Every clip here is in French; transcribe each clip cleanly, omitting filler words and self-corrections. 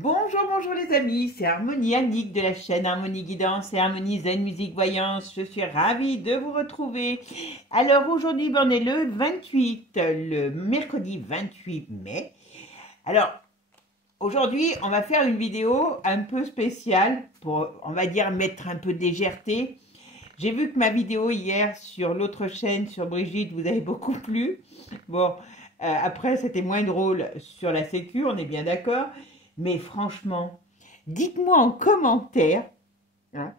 Bonjour, bonjour les amis, c'est Harmonie Annick de la chaîne Harmonie Guidance et Harmonie Zen Musique Voyance. Je suis ravie de vous retrouver. Alors aujourd'hui, on est le 28, le mercredi 28 mai. Alors aujourd'hui, on va faire une vidéo un peu spéciale pour, on va dire, mettre un peu de légèreté. J'ai vu que ma vidéo hier sur l'autre chaîne, sur Brigitte, vous avez beaucoup plu. Bon, après, c'était moins drôle sur la sécu, on est bien d'accord. Mais franchement, dites-moi en commentaire, hein,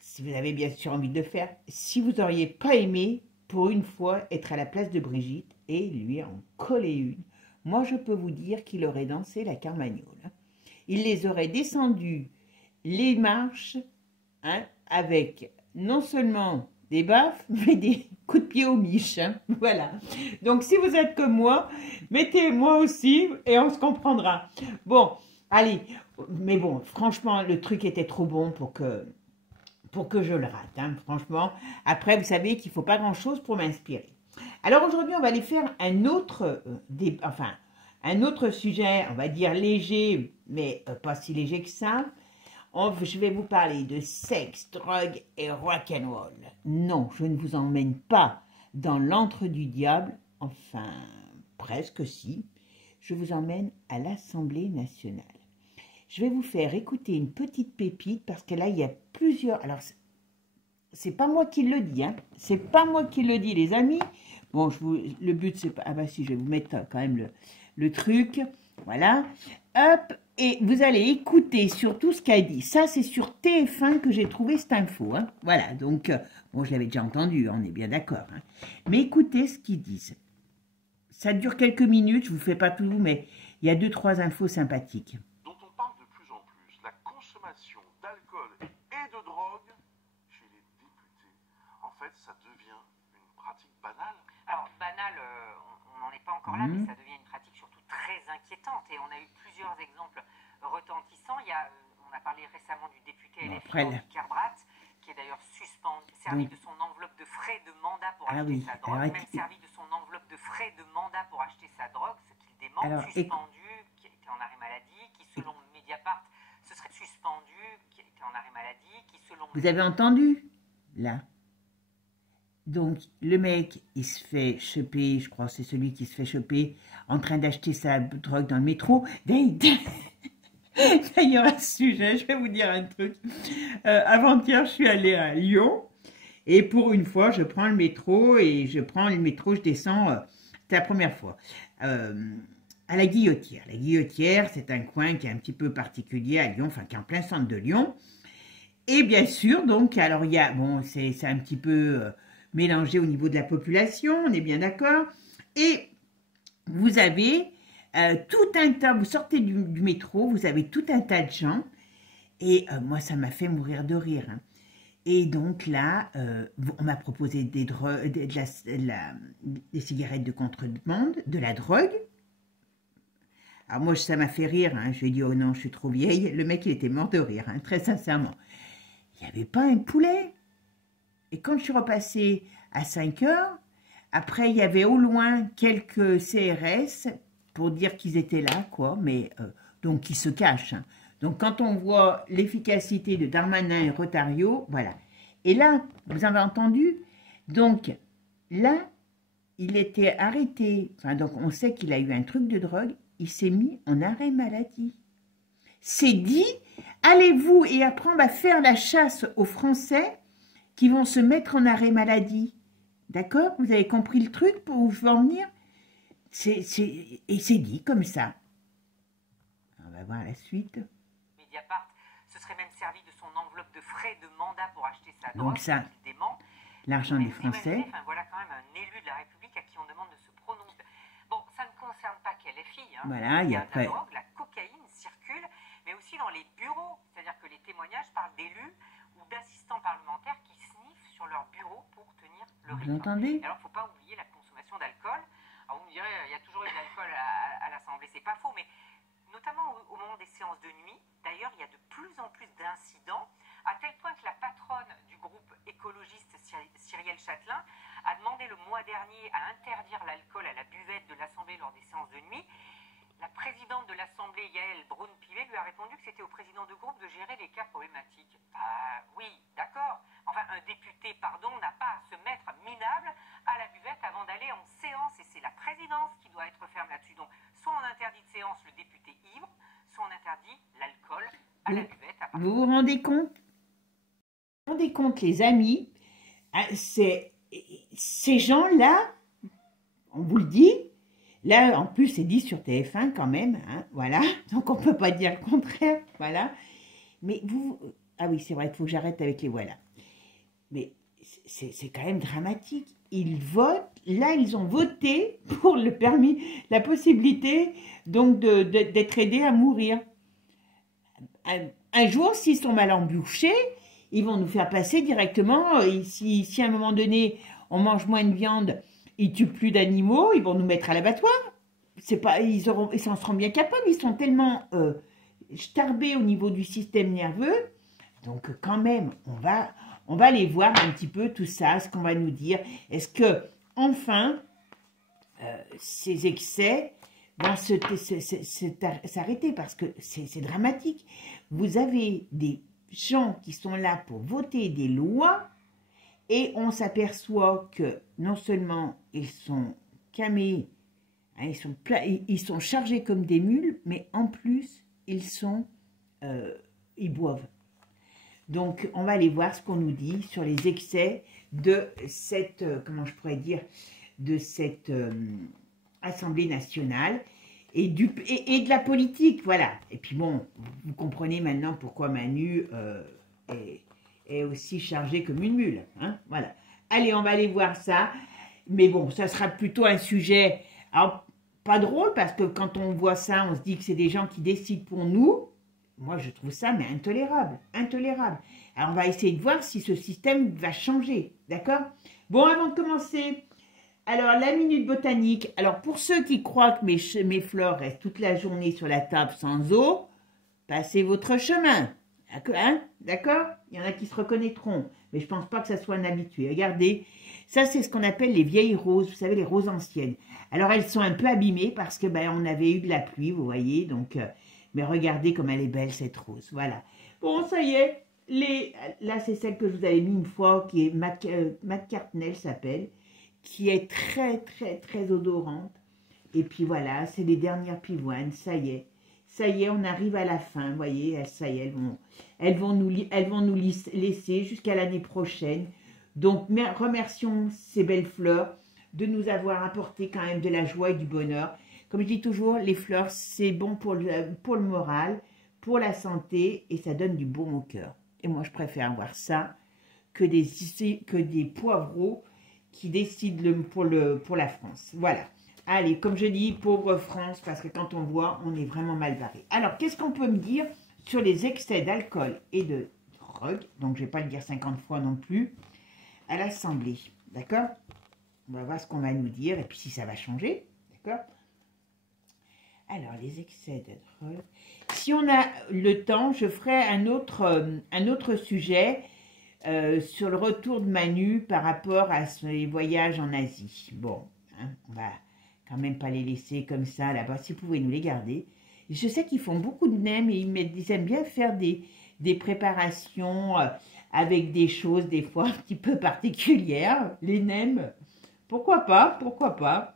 si vous avez bien sûr envie de le faire, si vous n'auriez pas aimé, pour une fois, être à la place de Brigitte et lui en coller une. Moi, je peux vous dire qu'il aurait dansé la carmagnole. Il les aurait descendus les marches, hein, avec non seulement des baffes, mais des coups de pied aux miches. Hein. Voilà. Donc, si vous êtes comme moi, mettez-moi aussi et on se comprendra. Bon, allez. Mais bon, franchement, le truc était trop bon pour que je le rate. Hein, franchement. Après, vous savez qu'il ne faut pas grand-chose pour m'inspirer. Alors, aujourd'hui, on va aller faire un autre, un autre sujet, on va dire léger, mais pas si léger que ça. Je vais vous parler de sexe, drogue et rock'n'roll. Non, je ne vous emmène pas dans l'antre du diable, enfin, presque si. Je vous emmène à l'Assemblée nationale. Je vais vous faire écouter une petite pépite parce que là, il y a plusieurs... Alors, c'est pas moi qui le dis, hein. C'est pas moi qui le dis, les amis. Bon, le but, c'est pas... Ah bah si, je vais vous mettre quand même le truc. Voilà. Hop. Et vous allez écouter surtout ce qu'a dit. Ça, c'est sur TF1 que j'ai trouvé cette info. Hein. Voilà, donc, bon, je l'avais déjà entendu, on est bien d'accord. Hein. Mais écoutez ce qu'ils disent. Ça dure quelques minutes, je ne vous fais pas tout, mais il y a 2-3 infos sympathiques. Dont on parle de plus en plus, la consommation d'alcool et de drogue chez les députés. En fait, ça devient une pratique banale. Alors, banale, on n'en est pas encore là, mais ça devient une pratique surtout très inquiétante. Et on a eu plusieurs exemples retentissants. On a parlé récemment du député LFI Kerbrat, qui est d'ailleurs servi de son enveloppe de frais de mandat pour acheter sa drogue, même servi de son enveloppe de frais de mandat pour acheter sa drogue, ce qu'il dément, suspendu, qui a été en arrêt maladie, qui selon Mediapart, ce serait suspendu, qui a été en arrêt maladie, qui selon... Vous avez entendu, là? Donc, le mec, il se fait choper, je crois que c'est celui qui se fait choper, en train d'acheter sa drogue dans le métro. D'ailleurs, à ce sujet, je vais vous dire un truc. Avant-hier, je suis allée à Lyon, et pour une fois, je prends le métro, je descends, c'était la première fois, à la Guillotière. La Guillotière, c'est un coin qui est un petit peu particulier à Lyon, enfin, qui est en plein centre de Lyon. Et bien sûr, donc, alors, il y a, bon, c'est un petit peu... mélangé au niveau de la population, on est bien d'accord. Et vous avez tout un tas, vous sortez du métro, vous avez tout un tas de gens. Et moi, ça m'a fait mourir de rire. Hein. Et donc là, on m'a proposé des cigarettes de contrebande, de la drogue. Alors moi, ça m'a fait rire. Hein. Je lui ai dit, oh non, je suis trop vieille. Le mec, il était mort de rire, hein, très sincèrement. Il n'y avait pas un poulet. Et quand je suis repassée à 5 heures, après, il y avait au loin quelques CRS pour dire qu'ils étaient là, quoi, mais donc qui se cachent. Hein. Donc, quand on voit l'efficacité de Darmanin et Retailleau, voilà. Et là, vous avez entendu, donc là, il était arrêté, enfin, donc on sait qu'il a eu un truc de drogue, il s'est mis en arrêt maladie. C'est dit, allez-vous, et après on va faire la chasse aux Français qui vont se mettre en arrêt maladie. D'accord? Vous avez compris le truc pour où je veux en venir? Et c'est dit comme ça. On va voir la suite. Mediapart se serait même servi de son enveloppe de frais de mandat pour acheter sa drogue. Donc ça, l'argent des Français. Enfin, voilà quand même un élu de la République à qui on demande de se prononcer. Bon, ça ne concerne pas qu'LFI. Hein. Voilà, il y a la drogue, la cocaïne circule, mais aussi dans les bureaux. C'est-à-dire que les témoignages parlent d'élus ou d'assistants parlementaires qui sniffent sur leur bureau pour tenir le rythme. Vous entendez? Alors, il ne faut pas oublier la consommation d'alcool. Alors, vous me direz, il y a toujours eu de l'alcool à l'Assemblée, c'est pas faux, mais notamment au moment des séances de nuit. D'ailleurs, il y a de plus en plus d'incidents, à tel point que la patronne du groupe écologiste Cyrielle Châtelain a demandé le mois dernier à interdire l'alcool à la buvette de l'Assemblée lors des séances de nuit. La présidente de l'Assemblée, Yael Braun-Pivet, lui a répondu que c'était au président de groupe de gérer les cas problématiques. Ah oui, d'accord. Enfin, un député, pardon, n'a pas à se mettre minable à la buvette avant d'aller en séance. Et c'est la présidence qui doit être ferme là-dessus. Donc, soit on interdit de séance le député ivre, soit on interdit l'alcool à la buvette. Vous vous rendez compte? Vous vous rendez compte, les amis, ces gens-là, on vous le dit, là, en plus, c'est dit sur TF1 quand même, hein, voilà, donc on ne peut pas dire le contraire, voilà. Mais vous... Ah oui, c'est vrai, il faut que j'arrête avec les voilà. Mais c'est quand même dramatique. Ils votent, là, ils ont voté pour le permis, la possibilité, donc, d'être aidés à mourir. Un jour, s'ils sont mal embouchés, ils vont nous faire passer directement, si à un moment donné, on mange moins de viande, ils tuent plus d'animaux, ils vont nous mettre à l'abattoir. C'est pas, ils s'en seront bien capables, ils sont tellement starbés au niveau du système nerveux. Donc quand même, on va aller voir un petit peu tout ça, ce qu'on va nous dire. Est-ce que, enfin, ces excès vont s'arrêter? Parce que c'est dramatique. Vous avez des gens qui sont là pour voter des lois et on s'aperçoit que non seulement ils sont camés, hein, ils sont chargés comme des mules, mais en plus, ils boivent. Donc, on va aller voir ce qu'on nous dit sur les excès de cette, comment je pourrais dire, de cette Assemblée nationale et de la politique, voilà. Et puis bon, vous comprenez maintenant pourquoi Manu est aussi chargé comme une mule, hein, voilà. Allez, on va aller voir ça. Mais bon, ça sera plutôt un sujet, alors, pas drôle, parce que quand on voit ça, on se dit que c'est des gens qui décident pour nous. Moi, je trouve ça, mais intolérable, intolérable. Alors, on va essayer de voir si ce système va changer, d'accord? Bon, avant de commencer, alors, la minute botanique. Alors, pour ceux qui croient que mes fleurs restent toute la journée sur la table sans eau, passez votre chemin, hein? D'accord? Il y en a qui se reconnaîtront, mais je ne pense pas que ça soit un habitué. Regardez, ça, c'est ce qu'on appelle les vieilles roses, vous savez, les roses anciennes. Alors, elles sont un peu abîmées parce que, ben, on avait eu de la pluie, vous voyez, donc... mais regardez comme elle est belle, cette rose. Voilà. Bon, ça y est. Là, c'est celle que je vous avais mis une fois, qui est McCartnell s'appelle, qui est très, très, très odorante. Et puis voilà, c'est les dernières pivoines. Ça y est. Ça y est, on arrive à la fin. Vous voyez, ça y est, elles vont nous laisser jusqu'à l'année prochaine. Donc, remercions ces belles fleurs de nous avoir apporté quand même de la joie et du bonheur. Comme je dis toujours, les fleurs, c'est bon pour le moral, pour la santé, et ça donne du baume au cœur. Et moi, je préfère voir ça que des poivreaux qui décident pour la France. Voilà. Allez, comme je dis, pauvre France, parce que quand on voit, on est vraiment mal barré. Alors, qu'est-ce qu'on peut me dire sur les excès d'alcool et de drogue? Donc, je ne vais pas le dire 50 fois non plus, à l'Assemblée. D'accord? On va voir ce qu'on va nous dire, et puis si ça va changer. D'accord? Alors, les excès de drogue. Si on a le temps, je ferai un autre sujet sur le retour de Manu par rapport à ses voyages en Asie. Bon, hein, on va quand même pas les laisser comme ça là-bas. Si vous pouvez nous les garder. Je sais qu'ils font beaucoup de nems et ils aiment bien faire des préparations avec des choses des fois un petit peu particulières. Les nems, pourquoi pas,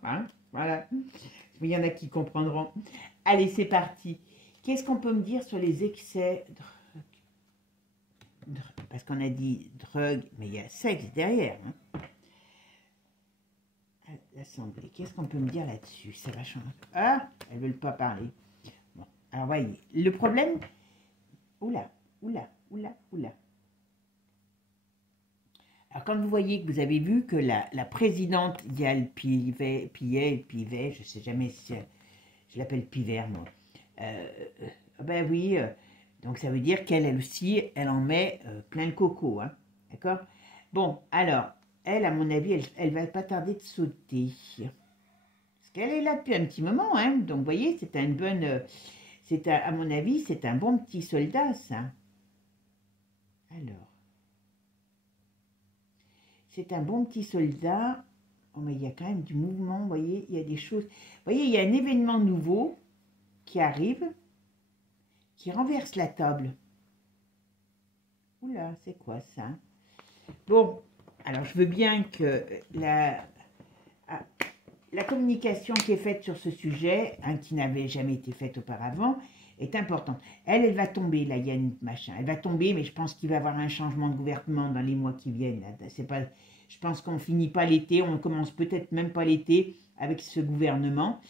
hein, voilà. Il y en a qui comprendront. Allez, c'est parti. Qu'est-ce qu'on peut me dire sur les excès drogue? Parce qu'on a dit drogue, mais il y a sexe derrière. Hein. L'Assemblée, qu'est-ce qu'on peut me dire là-dessus? Ça va changer. Ah, elles ne veulent pas parler. Bon, alors voyez, le problème... Oula. Alors, quand vous voyez que vous avez vu que la présidente Yael Pivet, je ne sais jamais si je l'appelle Piver, moi. Ben oui, donc ça veut dire qu'elle aussi, elle en met plein le coco, hein, d'accord? Bon, alors, elle, à mon avis, elle va pas tarder de sauter. Parce qu'elle est là depuis un petit moment, hein, donc vous voyez, c'est une bonne... à mon avis, c'est un bon petit soldat, ça. Alors... C'est un bon petit soldat. Oh, mais il y a quand même du mouvement, vous voyez, il y a des choses. Vous voyez, il y a un événement nouveau. qui arrive, qui renverse la table. Oula, c'est quoi ça? Bon, alors je veux bien que la communication qui est faite sur ce sujet, hein, qui n'avait jamais été faite auparavant, est importante. Elle va tomber, là, il y a une machin. Elle va tomber, mais je pense qu'il va y avoir un changement de gouvernement dans les mois qui viennent. Là. C'est pas, je pense qu'on finit pas l'été, on commence peut-être même pas l'été avec ce gouvernement.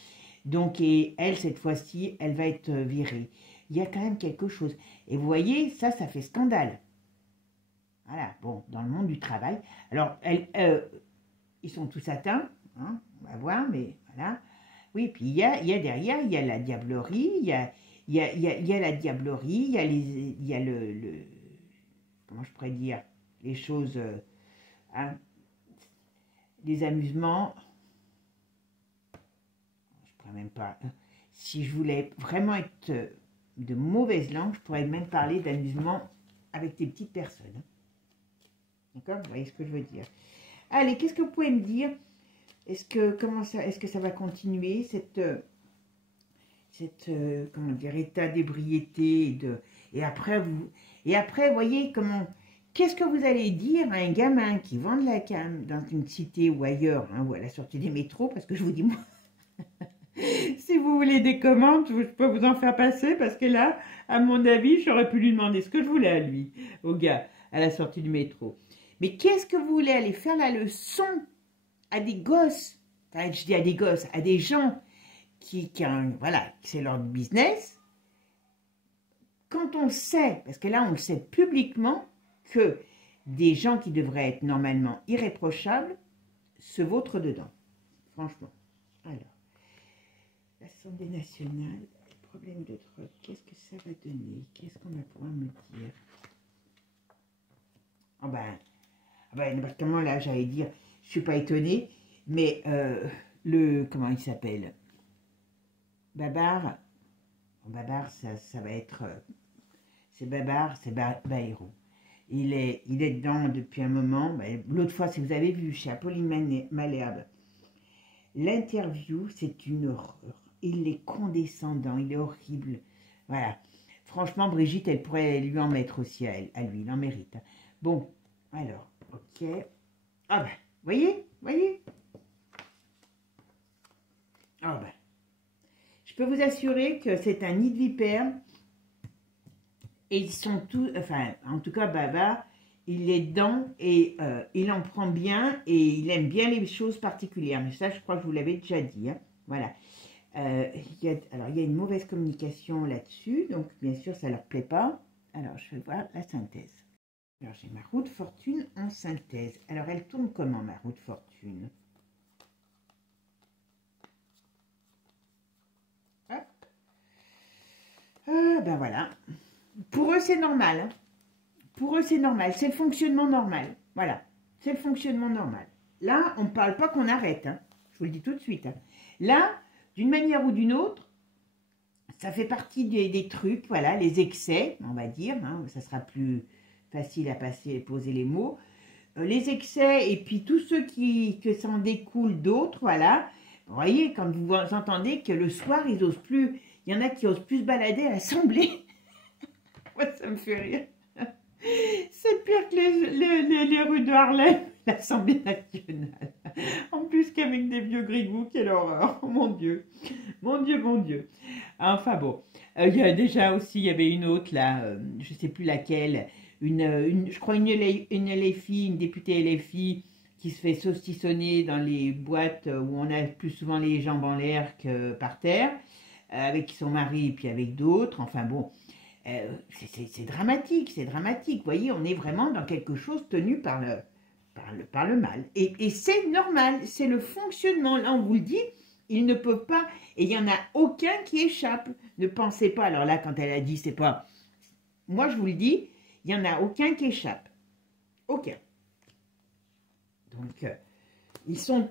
Donc, et elle, cette fois-ci, elle va être virée. Il y a quand même quelque chose. Et vous voyez, ça fait scandale. Voilà, bon, dans le monde du travail. Alors, ils sont tous atteints, hein, on va voir, mais voilà. Oui, puis il y a derrière, il y a la diablerie, il y a la diablerie, il y a le comment je pourrais dire, les choses, hein, des amusements. Je pourrais même pas, si je voulais vraiment être de mauvaise langue, je pourrais même parler d'amusement avec des petites personnes. D'accord? Vous voyez ce que je veux dire. Allez, qu'est-ce que vous pouvez me dire? Est-ce que ça va continuer, cette comment dire, état d'ébriété et après, vous voyez comment, qu'est-ce que vous allez dire à un gamin qui vend de la canne dans une cité ou ailleurs, hein, ou à la sortie des métros, parce que je vous dis, moi, si vous voulez des commandes, je peux vous en faire passer, parce que là, à mon avis, j'aurais pu lui demander ce que je voulais à lui, au gars, à la sortie du métro. Mais qu'est-ce que vous voulez aller faire la leçon à des gosses, enfin, je dis à des gosses, à des gens voilà, c'est leur business, quand on sait, parce que là on le sait publiquement, que des gens qui devraient être normalement irréprochables se vautrent dedans, franchement. Alors, l'Assemblée nationale, les problèmes de drogue, qu'est-ce que ça va donner? Qu'est-ce qu'on va pouvoir me dire? Ah ben, comment là, j'allais dire, je suis pas étonnée, mais comment il s'appelle? Babar, ça va être, c'est Babar, c'est Bayrou. Il est dedans depuis un moment. L'autre fois, si vous avez vu chez Apolline Malherbe, l'interview, c'est une horreur. Il est condescendant, il est horrible. Voilà. Franchement, Brigitte, elle pourrait lui en mettre aussi à lui, il en mérite. Bon, alors, ok. Ah ben, voyez. Ah ben. Je peux vous assurer que c'est un nid de vipères et ils sont tous, enfin, en tout cas, Baba, il est dedans et il en prend bien et il aime bien les choses particulières. Mais ça, je crois que je vous l'avais déjà dit. Hein. Voilà. Alors, il y a une mauvaise communication là-dessus, donc bien sûr, ça ne leur plaît pas. Alors, je vais voir la synthèse. Alors, j'ai ma roue de fortune en synthèse. Alors, elle tourne comment, ma roue de fortune? Ben voilà. Pour eux, c'est normal. Hein. Pour eux, c'est normal. C'est le fonctionnement normal. Voilà. C'est le fonctionnement normal. Là, on ne parle pas qu'on arrête. Hein. Je vous le dis tout de suite. Hein. Là, d'une manière ou d'une autre, ça fait partie des trucs, voilà, les excès, on va dire. Hein, ça sera plus facile à poser les mots. Les excès et puis tous ceux que ça en découle d'autres, voilà. Vous voyez, quand vous entendez que le soir, ils osent plus... Il y en a qui osent plus se balader à l'Assemblée. Moi, ça me fait rire. C'est pire que les rues de Harlem, l'Assemblée nationale. En plus qu'avec des vieux grigous, quelle horreur. Oh mon Dieu. Mon Dieu. Enfin bon. Il y a déjà aussi, il y avait une autre là, je ne sais plus laquelle, je crois une LFI, une députée LFI, qui se fait saucissonner dans les boîtes où on a plus souvent les jambes en l'air que par terre, avec son mari et puis avec d'autres, enfin bon, c'est dramatique, vous voyez, on est vraiment dans quelque chose tenu par le mal, et c'est normal, c'est le fonctionnement, là on vous le dit, ils ne peuvent pas, et il n'y en a aucun qui échappe, ne pensez pas, alors là quand elle a dit, c'est pas, moi je vous le dis, il n'y en a aucun qui échappe, aucun. Donc, ils sont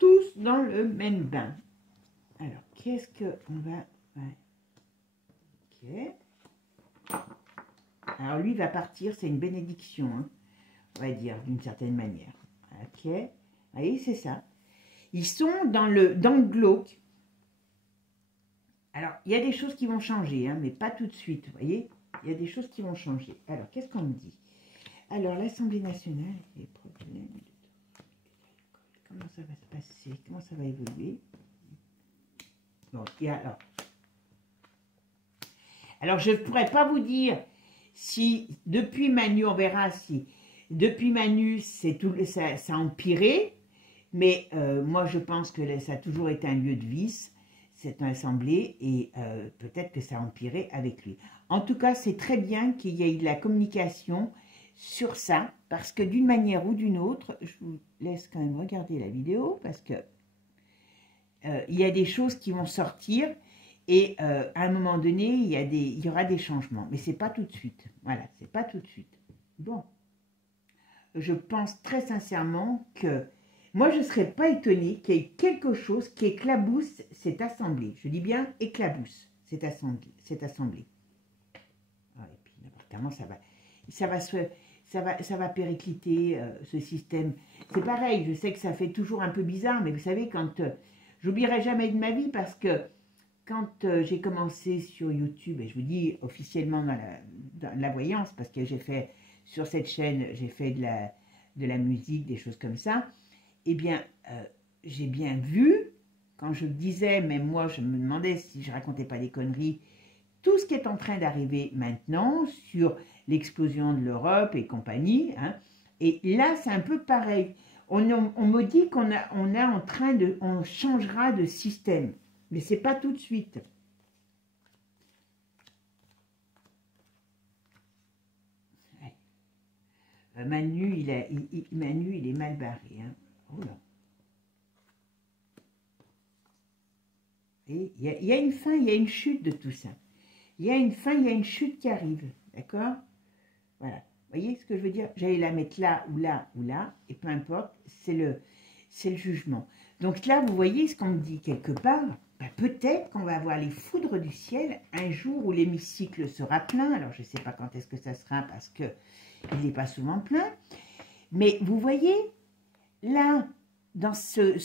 tous dans le même bain. Alors, qu'est-ce qu'on va... Ouais. Ok. Alors, lui va partir, c'est une bénédiction, hein, on va dire, d'une certaine manière. Ok. Vous voyez, c'est ça. Ils sont dans le glauque. Alors, il y a des choses qui vont changer, hein, mais pas tout de suite, vous voyez. Il y a des choses qui vont changer. Alors, qu'est-ce qu'on me dit? Alors, l'Assemblée nationale, les problèmes de... Comment ça va se passer? Comment ça va évoluer? Bon, il y a alors, je ne pourrais pas vous dire si, depuis Manu, on verra si, depuis Manu, ça a empiré, mais moi, je pense que ça a toujours été un lieu de vice, cette assemblée, et peut-être que ça a empiré avec lui. En tout cas, c'est très bien qu'il y ait eu de la communication sur ça, parce que d'une manière ou d'une autre, je vous laisse quand même regarder la vidéo, parce que il y a des choses qui vont sortir, et à un moment donné, il y aura des changements, mais c'est pas tout de suite. Voilà, c'est pas tout de suite. Bon, je pense très sincèrement que moi, je ne serais pas étonnée qu'il y ait quelque chose qui éclabousse cette assemblée. Je dis bien éclabousse cette assemblée. Ah, et puis, comment ça va péricliter ce système. C'est pareil, je sais que ça fait toujours un peu bizarre, mais vous savez, quand j'oublierai jamais de ma vie, parce que quand j'ai commencé sur YouTube, et je vous dis officiellement dans la voyance, parce que j'ai fait, sur cette chaîne, j'ai fait de la musique, des choses comme ça, eh bien, j'ai bien vu, quand je disais, même moi, je me demandais si je racontais pas des conneries, tout ce qui est en train d'arriver maintenant sur l'explosion de l'Europe et compagnie, hein, et là, c'est un peu pareil. On me dit on changera de système. Mais c'est pas tout de suite. Ouais. Manu, il est mal barré. Hein. Oh là. Et il y a une fin, il y a une chute de tout ça. Il y a une fin, il y a une chute qui arrive. D'accord? Voilà. Vous voyez ce que je veux dire? J'allais la mettre là, ou là, ou là, et peu importe, c'est le jugement. Donc là, vous voyez ce qu'on me dit quelque part. Ben, peut-être qu'on va avoir les foudres du ciel un jour où l'hémicycle sera plein. Alors, je ne sais pas quand est-ce que ça sera parce qu'il n'est pas souvent plein. Mais vous voyez, là, dans ce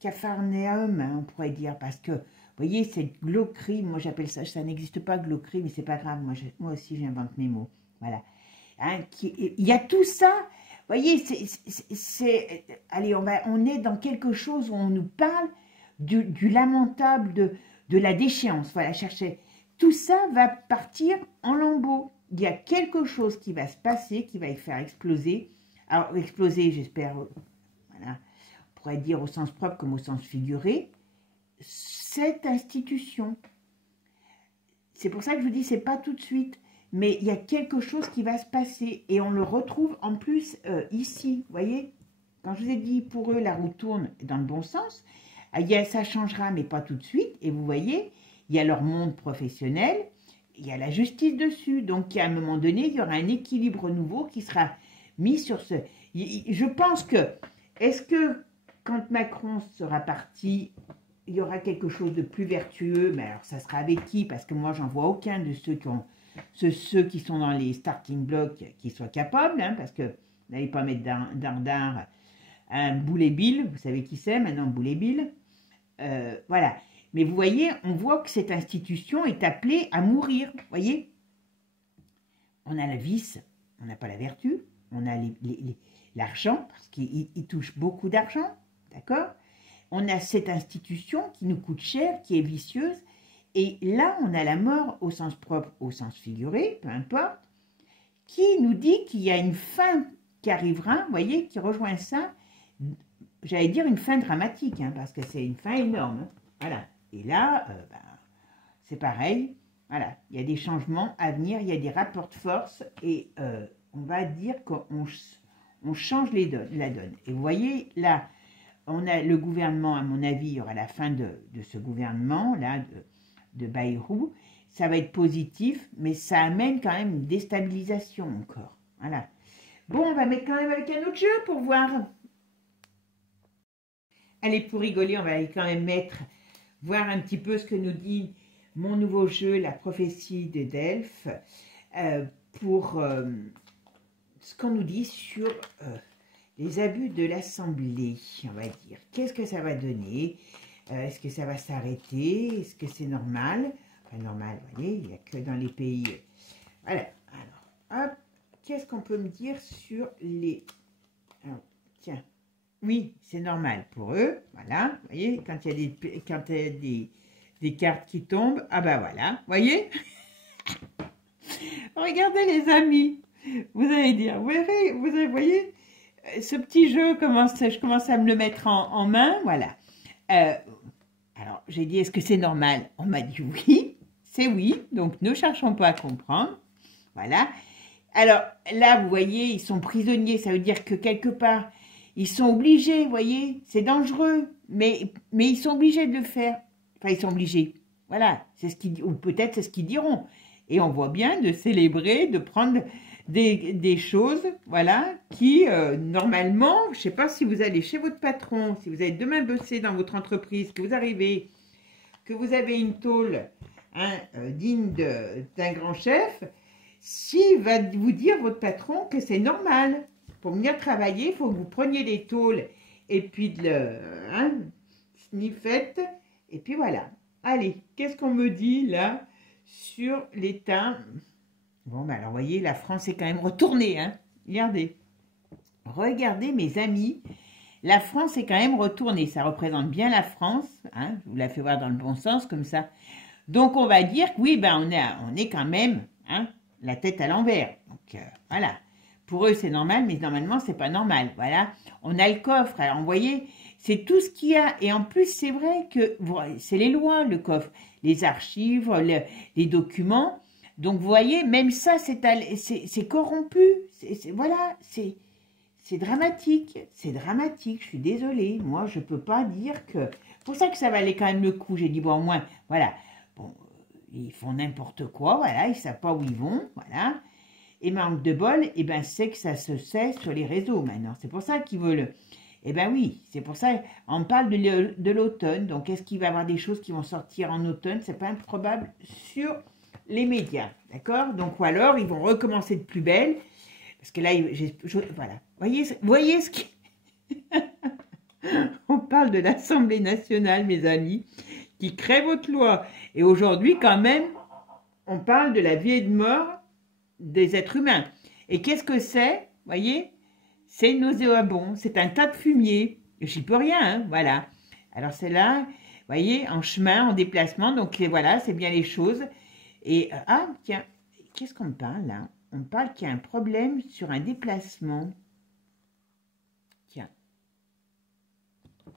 capharnaüm, hein, on pourrait dire, parce que, vous voyez, cette glauquerie, moi j'appelle ça, ça n'existe pas glauquerie, mais c'est pas grave, moi aussi j'invente mes mots. Voilà. Hein, il y a tout ça. Vous voyez, allez, on est dans quelque chose où on nous parle du lamentable, de la déchéance. Voilà, cherchez. Tout ça va partir en lambeaux. Il y a quelque chose qui va se passer, qui va y faire exploser. Alors, exploser, j'espère, voilà, on pourrait dire au sens propre comme au sens figuré, cette institution. C'est pour ça que je vous dis, c'est pas tout de suite. Mais il y a quelque chose qui va se passer et on le retrouve en plus ici, vous voyez. Quand je vous ai dit, pour eux, la roue tourne dans le bon sens, ça changera, mais pas tout de suite. Et vous voyez, il y a leur monde professionnel, il y a la justice dessus. Donc, à un moment donné, il y aura un équilibre nouveau qui sera mis sur ce... Je pense que, est-ce que quand Macron sera parti, il y aura quelque chose de plus vertueux? Mais alors, ça sera avec qui? Parce que moi, j'en vois aucun de ceux qui sont dans les starting blocks qui soient capables, hein, parce que vous n'allez pas mettre dardard un Boulet Bill, vous savez qui c'est maintenant, Boulet Bill, voilà. Mais vous voyez, on voit que cette institution est appelée à mourir, vous voyez. On a la vice, on n'a pas la vertu, on a l'argent, parce qu'il touche beaucoup d'argent, d'accord? On a cette institution qui nous coûte cher, qui est vicieuse, et là, on a la mort au sens propre, au sens figuré, peu importe, qui nous dit qu'il y a une fin qui arrivera, vous voyez, qui rejoint ça. J'allais dire une fin dramatique, hein, parce que c'est une fin énorme. Hein, voilà. Et là, c'est pareil. Voilà. Il y a des changements à venir, il y a des rapports de force, et on va dire qu'on change la donne. Et vous voyez, là, on a le gouvernement, à mon avis, il y aura la fin de ce gouvernement-là, de Bayrou, ça va être positif, mais ça amène quand même une déstabilisation encore. Voilà. Bon, on va mettre quand même avec un autre jeu pour voir. Allez, pour rigoler, on va aller quand même voir un petit peu ce que nous dit mon nouveau jeu, La prophétie de Delphes, pour ce qu'on nous dit sur les abus de l'Assemblée, on va dire. Qu'est-ce que ça va donner? Est-ce que ça va s'arrêter? Est-ce que c'est normal? Enfin, normal, vous voyez, il n'y a que dans les pays... Voilà, alors, hop, qu'est-ce qu'on peut me dire sur les... Alors, tiens, oui, c'est normal pour eux, voilà, vous voyez, quand il y a des cartes qui tombent, ah ben voilà, vous voyez. Regardez les amis, vous allez dire, vous voyez, ce petit jeu, je commence à me le mettre en main, voilà. Alors, j'ai dit, est-ce que c'est normal? On m'a dit oui, c'est oui, donc ne cherchons pas à comprendre, voilà. Alors, là, vous voyez, ils sont prisonniers, ça veut dire que quelque part, ils sont obligés, vous voyez, c'est dangereux, mais ils sont obligés de le faire. Enfin, ils sont obligés, voilà, c'est ce qu'ils, ou peut-être c'est ce qu'ils diront. Et on voit bien de célébrer, de prendre des choses, voilà, qui, normalement, je ne sais pas si vous allez chez votre patron, si vous allez demain bosser dans votre entreprise, que vous arrivez, que vous avez une tôle digne d'un grand chef, s'il va vous dire, votre patron, que c'est normal. Pour venir travailler, il faut que vous preniez les tôles et puis de le sniffette, et puis voilà. Allez, qu'est-ce qu'on me dit là sur l'état? Bon, ben alors, vous voyez, la France est quand même retournée, hein. Regardez. Regardez, mes amis, la France est quand même retournée. Ça représente bien la France, hein. Je vous la fais voir dans le bon sens, comme ça. Donc, on va dire que oui, ben, on est quand même, hein, la tête à l'envers. Donc, voilà. Pour eux, c'est normal, mais normalement, c'est pas normal. Voilà. On a le coffre. Alors, vous voyez, c'est tout ce qu'il y a. Et en plus, c'est vrai que c'est les lois, le coffre. Les archives, les documents. Donc, vous voyez, même ça, c'est corrompu. Voilà, c'est dramatique. C'est dramatique. Je suis désolée. Moi, je peux pas dire que... C'est pour ça que ça valait quand même le coup. J'ai dit, bon, au moins, voilà. Bon, ils font n'importe quoi, voilà. Ils savent pas où ils vont, voilà. Et manque de bol, eh ben, c'est que ça se sait sur les réseaux maintenant. C'est pour ça qu'ils veulent... Eh ben oui, c'est pour ça on parle de l'automne. Donc, est-ce qu'il va y avoir des choses qui vont sortir en automne? C'est pas improbable sur les médias, d'accord? Donc, ou alors, ils vont recommencer de plus belle. Parce que là, voilà. Voyez ce qui... On parle de l'Assemblée nationale, mes amis, qui crée votre loi. Et aujourd'hui, quand même, on parle de la vie et de mort des êtres humains. Et qu'est-ce que c'est? Voyez, c'est nauséabond, c'est un tas de fumier. J'y peux rien, hein, voilà. Alors c'est là, voyez, en chemin, en déplacement, donc voilà, c'est bien les choses. Et, ah, tiens, qu'est-ce qu'on me parle là? On me parle qu'il y a un problème sur un déplacement. Tiens,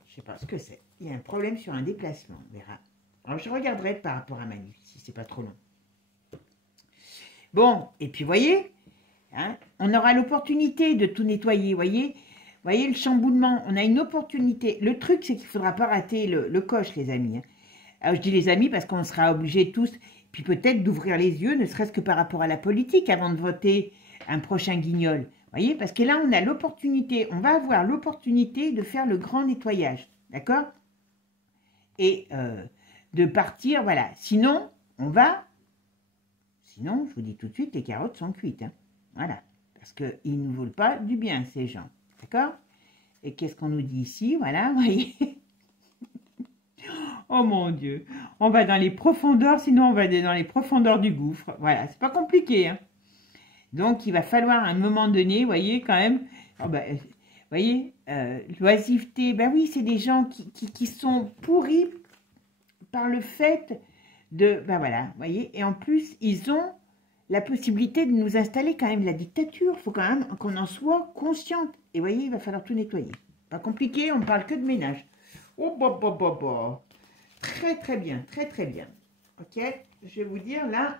je sais pas ce que c'est. Il y a un problème sur un déplacement, on verra. Alors je regarderai par rapport à Manu, si c'est pas trop long. Bon, et puis, voyez, hein, on aura l'opportunité de tout nettoyer, voyez le chamboulement, on a une opportunité. Le truc, c'est qu'il ne faudra pas rater le coche, les amis. Hein. Alors, je dis les amis parce qu'on sera obligés tous, puis peut-être d'ouvrir les yeux, ne serait-ce que par rapport à la politique, avant de voter un prochain guignol. Voyez, parce que là, on a l'opportunité, on va avoir l'opportunité de faire le grand nettoyage, d'accord? Et de partir, voilà. Sinon, Sinon, je vous dis tout de suite, les carottes sont cuites. Hein. Voilà. Parce qu'ils ne veulent pas du bien, ces gens. D'accord? Et qu'est-ce qu'on nous dit ici? Voilà, vous voyez. Oh mon Dieu. On va dans les profondeurs, sinon on va dans les profondeurs du gouffre. Voilà, c'est pas compliqué. Hein. Donc, il va falloir à un moment donné, vous voyez, quand même... Oh, ben, vous voyez, l'oisiveté, ben oui, c'est des gens qui sont pourris par le fait... ben voilà, vous voyez, et en plus, ils ont la possibilité de nous installer quand même la dictature. Il faut quand même qu'on en soit consciente. Et vous voyez, il va falloir tout nettoyer. Pas compliqué, on parle que de ménage. Oh, bah. Très, très bien, très, très bien. Ok, je vais vous dire, là,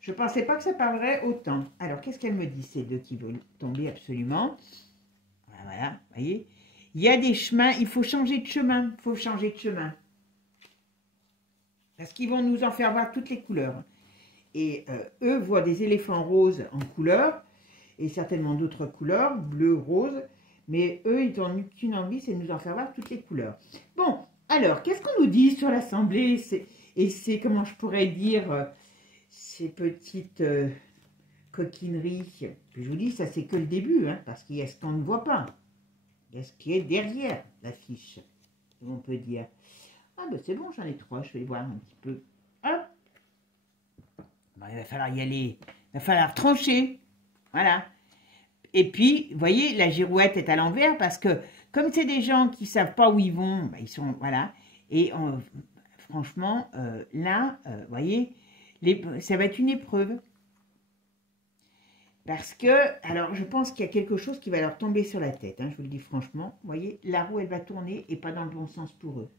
je ne pensais pas que ça parlerait autant. Alors, qu'est-ce qu'elle me dit, ces deux qui veulent tomber absolument? Voilà, vous voyez. Il y a des chemins, il faut changer de chemin, il faut changer de chemin. Parce qu'ils vont nous en faire voir toutes les couleurs. Et eux voient des éléphants roses en couleur, et certainement d'autres couleurs, bleu, rose, mais eux, ils n'ont qu'une envie, c'est de nous en faire voir toutes les couleurs. Bon, alors, qu'est-ce qu'on nous dit sur l'Assemblée? Et c'est, comment je pourrais dire, ces petites coquineries. Puis je vous dis, ça c'est que le début, hein, parce qu'il y a ce qu'on ne voit pas. Il y a ce qui est derrière l'affiche, on peut dire. Ah ben c'est bon, j'en ai 3, je vais voir un petit peu. Hop. Bon, il va falloir y aller, il va falloir trancher. Voilà. Et puis, vous voyez, la girouette est à l'envers parce que, comme c'est des gens qui ne savent pas où ils vont, ben, ils sont, voilà. Et franchement, là, vous voyez, ça va être une épreuve. Parce que, alors, je pense qu'il y a quelque chose qui va leur tomber sur la tête, hein, je vous le dis franchement. Vous voyez, la roue, elle va tourner et pas dans le bon sens pour eux.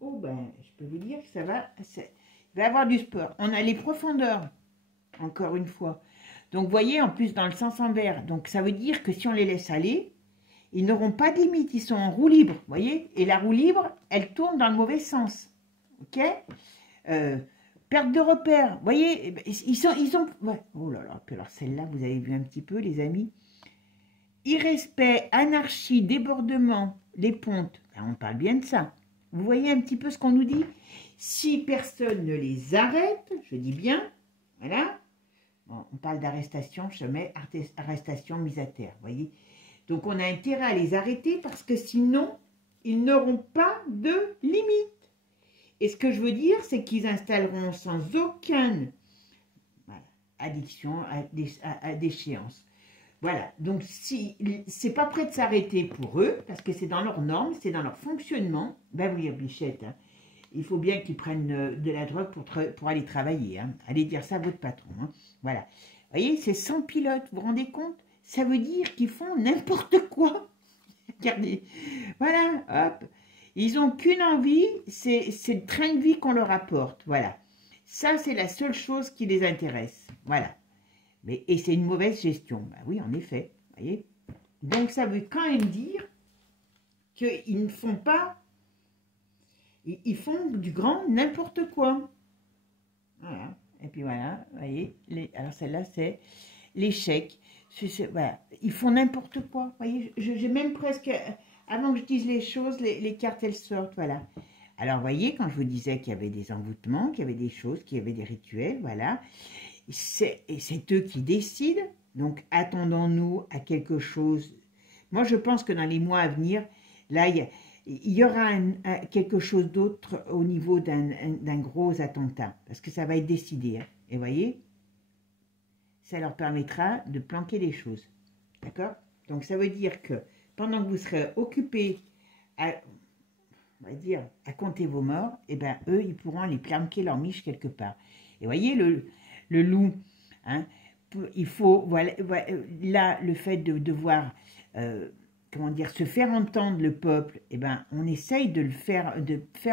Oh, ben, je peux vous dire que il va y avoir du sport. On a les profondeurs, encore une fois. Donc, vous voyez, en plus, dans le sens envers. Donc, ça veut dire que si on les laisse aller, ils n'auront pas de limite. Ils sont en roue libre, vous voyez. Et la roue libre, elle tourne dans le mauvais sens. OK, perte de repère. Vous voyez, ils ont... Ouais. Oh là là, puis alors celle-là, vous avez vu un petit peu, les amis. Irrespect, anarchie, débordement, les pontes. Ben, on parle bien de ça. Vous voyez un petit peu ce qu'on nous dit? Si personne ne les arrête, je dis bien, voilà. Bon, on parle d'arrestation, je mets arrestation mise à terre, vous voyez. Donc, on a intérêt à les arrêter parce que sinon, ils n'auront pas de limite. Et ce que je veux dire, c'est qu'ils installeront sans aucune addiction à d'échéance. Voilà, donc si c'est pas prêt de s'arrêter pour eux, parce que c'est dans leurs normes, c'est dans leur fonctionnement, ben oui, Bichette, hein, il faut bien qu'ils prennent de la drogue pour aller travailler. Hein. Allez dire ça à votre patron. Hein. Voilà. Vous voyez, c'est sans pilote, vous vous rendez compte? Ça veut dire qu'ils font n'importe quoi. Regardez. Voilà, hop. Ils n'ont qu'une envie, c'est le train de vie qu'on leur apporte. Voilà. Ça, c'est la seule chose qui les intéresse. Voilà. Et c'est une mauvaise gestion. Ben oui, en effet. Vous voyez? Donc, ça veut quand même dire qu'ils ne font pas... Ils font du grand n'importe quoi. Voilà. Et puis voilà, vous voyez. Alors celle-là, c'est l'échec. Voilà. Ils font n'importe quoi. Vous voyez, j'ai même presque... Avant que je dise les choses, les cartes, elles sortent. Voilà. Alors, vous voyez, quand je vous disais qu'il y avait des envoûtements, qu'il y avait des choses, qu'il y avait des rituels, voilà. C'est eux qui décident. Donc, attendons-nous à quelque chose. Moi, je pense que dans les mois à venir, là, il y aura quelque chose d'autre au niveau d'un gros attentat. Parce que ça va être décidé. Hein. Et vous voyez, ça leur permettra de planquer des choses. D'accord? Donc, ça veut dire que pendant que vous serez occupés à, on va dire, à compter vos morts, eh ben, eux, ils pourront aller planquer leur miche quelque part. Et vous voyez, le loup, hein, il faut, voilà, là, le fait de devoir... comment dire, se faire entendre le peuple, eh ben, on essaye de faire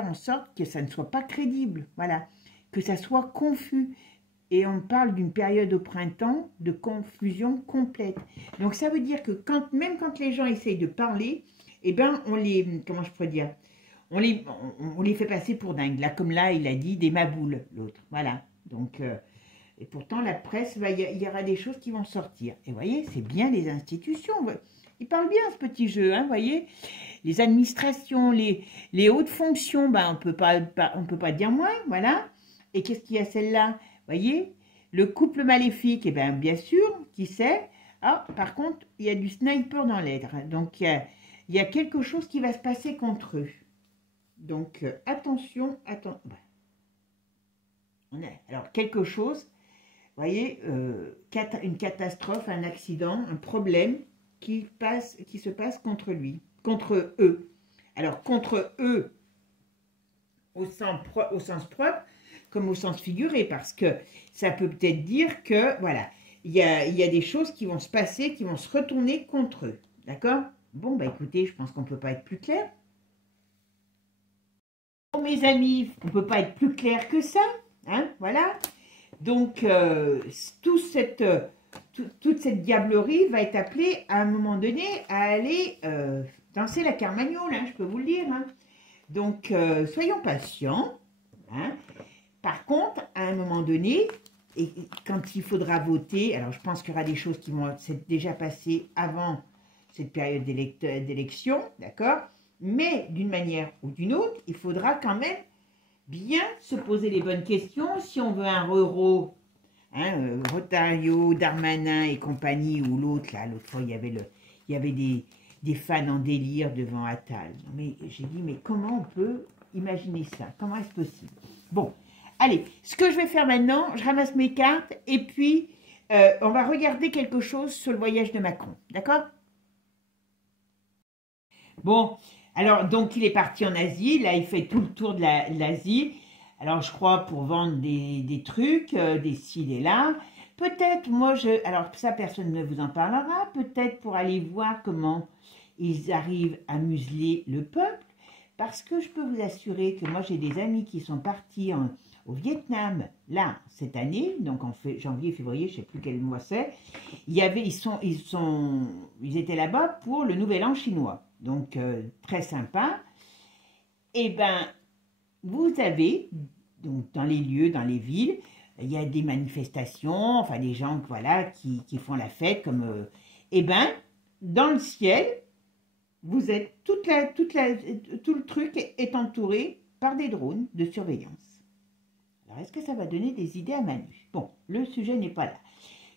en sorte que ça ne soit pas crédible, voilà, que ça soit confus. Et on parle d'une période au printemps de confusion complète. Donc ça veut dire que même quand les gens essayent de parler, eh ben, on les, comment je pourrais dire, on les fait passer pour dingues. Là, comme là, il a dit des maboules, l'autre, voilà. Donc, et pourtant, la presse, il y aura des choses qui vont sortir. Et vous voyez, c'est bien les institutions. Il parle bien, ce petit jeu, hein, vous voyez. Les administrations, les hautes fonctions, ben, on peut pas dire moins, voilà. Et qu'est-ce qu'il y a celle-là? Vous voyez, le couple maléfique, eh bien, bien sûr, qui sait. Ah, par contre, il y a du sniper dans l'air. Donc, il y a quelque chose qui va se passer contre eux. Donc, attention, alors, quelque chose, vous voyez, une catastrophe, un accident, un problème qui se passe contre eux. Alors, contre eux, au sens propre, comme au sens figuré, parce que ça peut peut-être dire que, voilà, il y a des choses qui vont se passer, qui vont se retourner contre eux. D'accord? Bon, bah écoutez, je pense qu'on ne peut pas être plus clair. Bon, mes amis, on ne peut pas être plus clair que ça. Hein, voilà. Donc, toute cette diablerie va être appelée, à un moment donné, à aller danser la carmagnole, hein, je peux vous le dire. Hein. Donc, soyons patients. Hein. Par contre, à un moment donné, et quand il faudra voter, alors je pense qu'il y aura des choses qui vont s'être déjà passées avant cette période d'élection, d'accord? Mais d'une manière ou d'une autre, il faudra quand même bien se poser les bonnes questions. Si on veut un Roro, hein, Rotario, Darmanin et compagnie, ou l'autre, là, l'autre fois, il y avait des fans en délire devant Attal. Mais j'ai dit, mais comment on peut Imaginez ça, comment est-ce possible? Bon, allez, ce que je vais faire maintenant, je ramasse mes cartes et puis on va regarder quelque chose sur le voyage de Macron, d'accord? Bon, alors donc il est parti en Asie, là il fait tout le tour de l'Asie, alors je crois pour vendre des trucs, des ci, des là, peut-être moi alors ça personne ne vous en parlera, peut-être pour aller voir comment ils arrivent à museler le peuple, parce que je peux vous assurer que moi j'ai des amis qui sont partis au Vietnam, là, cette année, donc en janvier, février, je ne sais plus quel mois c'est, ils étaient là-bas pour le Nouvel An chinois, donc très sympa. Et ben, vous avez, donc dans les lieux, dans les villes, il y a des manifestations, enfin des gens voilà, qui font la fête, comme, et ben, dans le ciel, vous êtes, tout le truc est entouré par des drones de surveillance. Alors, est-ce que ça va donner des idées à Manu? Bon, le sujet n'est pas là.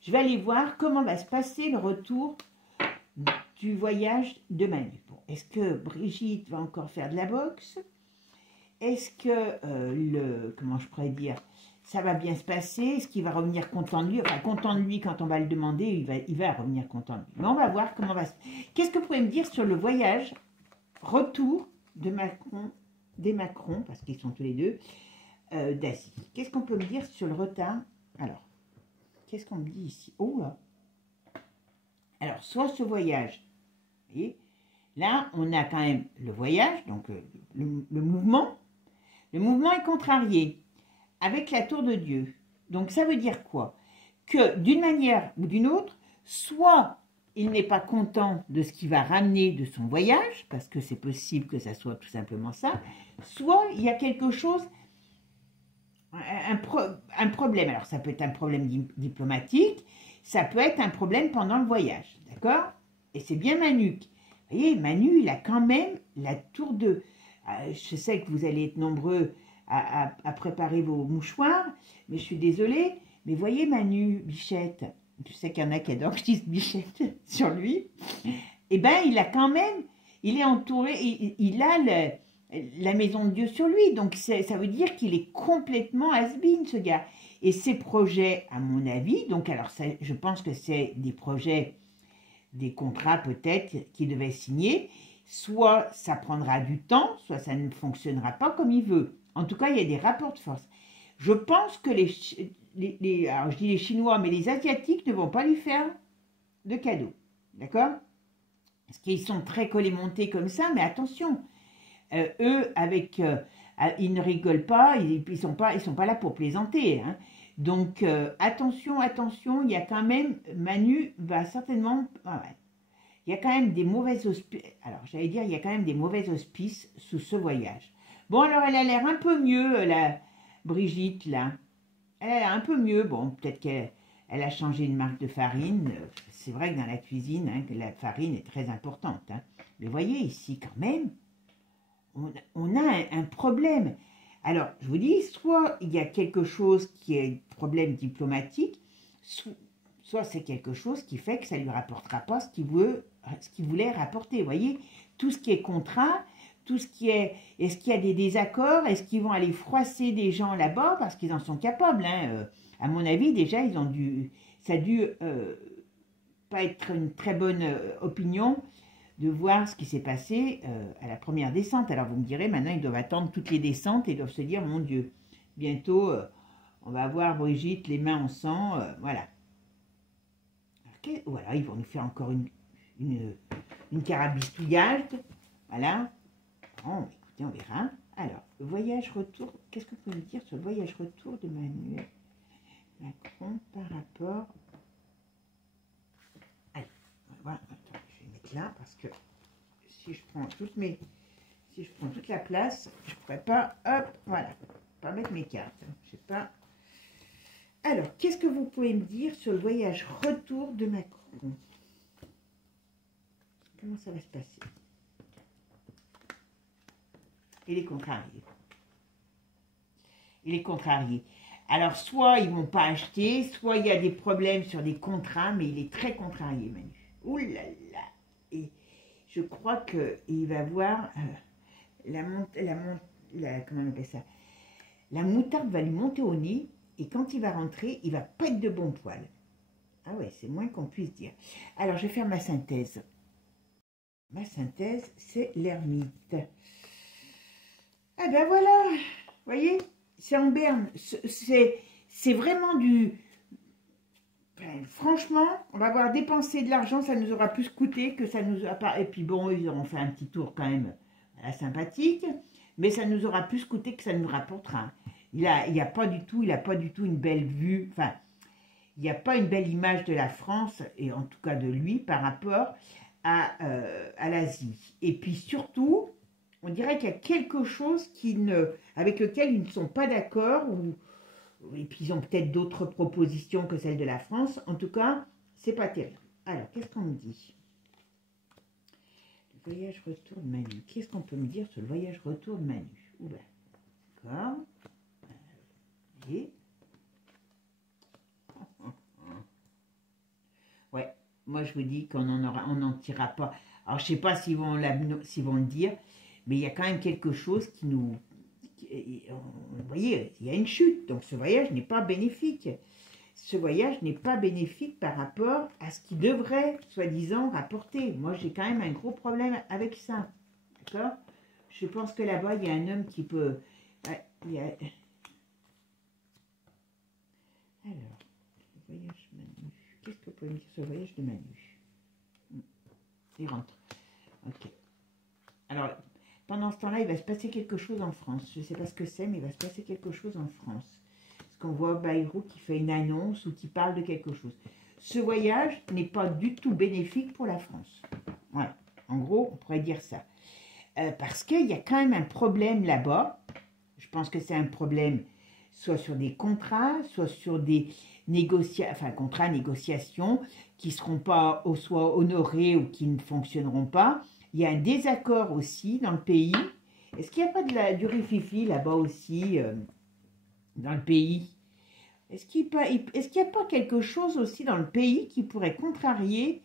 Je vais aller voir comment va se passer le retour du voyage de Manu. Bon, est-ce que Brigitte va encore faire de la boxe? Est-ce que, comment je pourrais dire, ça va bien se passer? Est-ce qu'il va revenir content de lui? Enfin, content de lui, quand on va le demander, il va revenir content de lui. Mais on va voir comment va se... Qu'est-ce que vous pouvez me dire sur le voyage, retour de Macron, des Macron, parce qu'ils sont tous les deux, d'Asie. Qu'est-ce qu'on peut me dire sur le retard? Alors, qu'est-ce qu'on me dit ici? Oh là! Alors, soit ce voyage, vous voyez, là, on a quand même le voyage, donc le mouvement. Le mouvement est contrarié avec la tour de Dieu. Donc, ça veut dire quoi? Que d'une manière ou d'une autre, soit il n'est pas content de ce qu'il va ramener de son voyage, parce que c'est possible que ça soit tout simplement ça, soit il y a quelque chose, un problème. Alors, ça peut être un problème diplomatique, ça peut être un problème pendant le voyage, d'accord? Et c'est bien Manu. Vous voyez, Manu, il a quand même la tour de... je sais que vous allez être nombreux à préparer vos mouchoirs, mais je suis désolée, mais voyez Manu, Bichette, je sais qu'il y en a qui adorent que je dise Bichette sur lui, eh bien, il a quand même, il est entouré, il a la maison de Dieu sur lui, donc ça veut dire qu'il est complètement has-been, ce gars. Et ses projets, à mon avis, donc alors je pense que c'est des projets, des contrats peut-être qu'il devait signer, soit ça prendra du temps, soit ça ne fonctionnera pas comme il veut. En tout cas, il y a des rapports de force. Je pense que alors je dis les Chinois, mais les Asiatiques ne vont pas lui faire de cadeaux, d'accord? Parce qu'ils sont très collés-montés comme ça, mais attention, eux, ils ne rigolent pas, ils sont pas là pour plaisanter, hein. Donc, attention, il y a quand même, Manu va certainement, ouais, il y a quand même des mauvais auspices, alors j'allais dire, il y a quand même des mauvais auspices sous ce voyage. Bon, alors elle a l'air un peu mieux, la Brigitte, là. Elle a l'air un peu mieux, bon, peut-être qu'elle a changé de marque de farine, c'est vrai que dans la cuisine, hein, que la farine est très importante, hein. Mais voyez, ici, quand même, on a un problème. Alors, je vous dis, soit il y a quelque chose qui est problème diplomatique, soit c'est quelque chose qui fait que ça ne lui rapportera pas ce qu'il voulait rapporter. Vous voyez, tout ce qui est contrat, tout ce qui est... Est-ce qu'il y a des désaccords? Est-ce qu'ils vont aller froisser des gens là-bas? Parce qu'ils en sont capables, hein. À mon avis, déjà, ça a dû pas être une très bonne opinion de voir ce qui s'est passé à la première descente. Alors vous me direz, maintenant ils doivent attendre toutes les descentes et doivent se dire, mon Dieu, bientôt on va avoir Brigitte les mains en sang, voilà. Alors, voilà, ils vont nous faire encore une carabistouillade, voilà. Bon, écoutez, on verra. Alors, le voyage retour, qu'est-ce que vous pouvez me dire sur le voyage retour de Manuel Macron par rapport... Allez, voilà, attends, je vais mettre là parce que si je prends toute la place, je ne pourrais pas, hop, voilà, pas mettre mes cartes, je sais pas. Alors, qu'est-ce que vous pouvez me dire sur le voyage retour de Macron? Comment ça va se passer? Il est contrarié. Il est contrarié. Alors, soit ils ne vont pas acheter, soit il y a des problèmes sur des contrats, mais il est très contrarié, Manu. Ouh là là. Et je crois qu'il va voir comment on appelle ça? La moutarde va lui monter au nez et quand il va rentrer, il va pas être de bon poil. Ah ouais, c'est moins qu'on puisse dire. Alors, je vais faire ma synthèse. Ma synthèse, c'est l'ermite. Ah ben voilà, vous voyez, c'est en berne. C'est vraiment du... Ben, franchement, on va avoir dépensé de l'argent, ça nous aura plus coûté que ça nous a pas... Et puis bon, ils auront fait un petit tour quand même sympathique, mais ça nous aura plus coûté que ça nous rapportera. Il n'a pas du tout une belle vue, enfin... Il n'y a pas une belle image de la France, et en tout cas de lui, par rapport à l'Asie. Et puis surtout, on dirait qu'il y a quelque chose avec lequel ils ne sont pas d'accord, et puis ils ont peut-être d'autres propositions que celles de la France. En tout cas, c'est pas terrible. Alors, qu'est-ce qu'on me dit? Le voyage retour de Manu. Qu'est-ce qu'on peut me dire sur le voyage retour de Manu? Oula, d'accord. Et... ouais, moi je vous dis qu'on n'en tirera pas. Alors je sais pas s'ils vont le dire, mais il y a quand même quelque chose qui nous... vous voyez, il y a une chute, donc ce voyage n'est pas bénéfique. Ce voyage n'est pas bénéfique par rapport à ce qu'il devrait, soi-disant, rapporter. Moi j'ai quand même un gros problème avec ça. D'accord? Je pense que là-bas, il y a un homme qui peut... ouais, alors, le voyage Manu. Qu'est-ce que vous pouvez me dire sur le voyage de Manu? Il rentre. Ok. Alors, pendant ce temps-là, il va se passer quelque chose en France. Je ne sais pas ce que c'est, mais il va se passer quelque chose en France. Parce qu'on voit Bayrou qui fait une annonce ou qui parle de quelque chose. Ce voyage n'est pas du tout bénéfique pour la France. Voilà. En gros, on pourrait dire ça. Parce qu'il y a quand même un problème là-bas. Je pense que c'est un problème soit sur des contrats, soit sur des contrats, négociations qui ne seront pas soit honorés ou qui ne fonctionneront pas. Il y a un désaccord aussi dans le pays. Est-ce qu'il n'y a pas du rififi là-bas aussi dans le pays? Est-ce qu'il n'y a pas quelque chose aussi dans le pays qui pourrait contrarier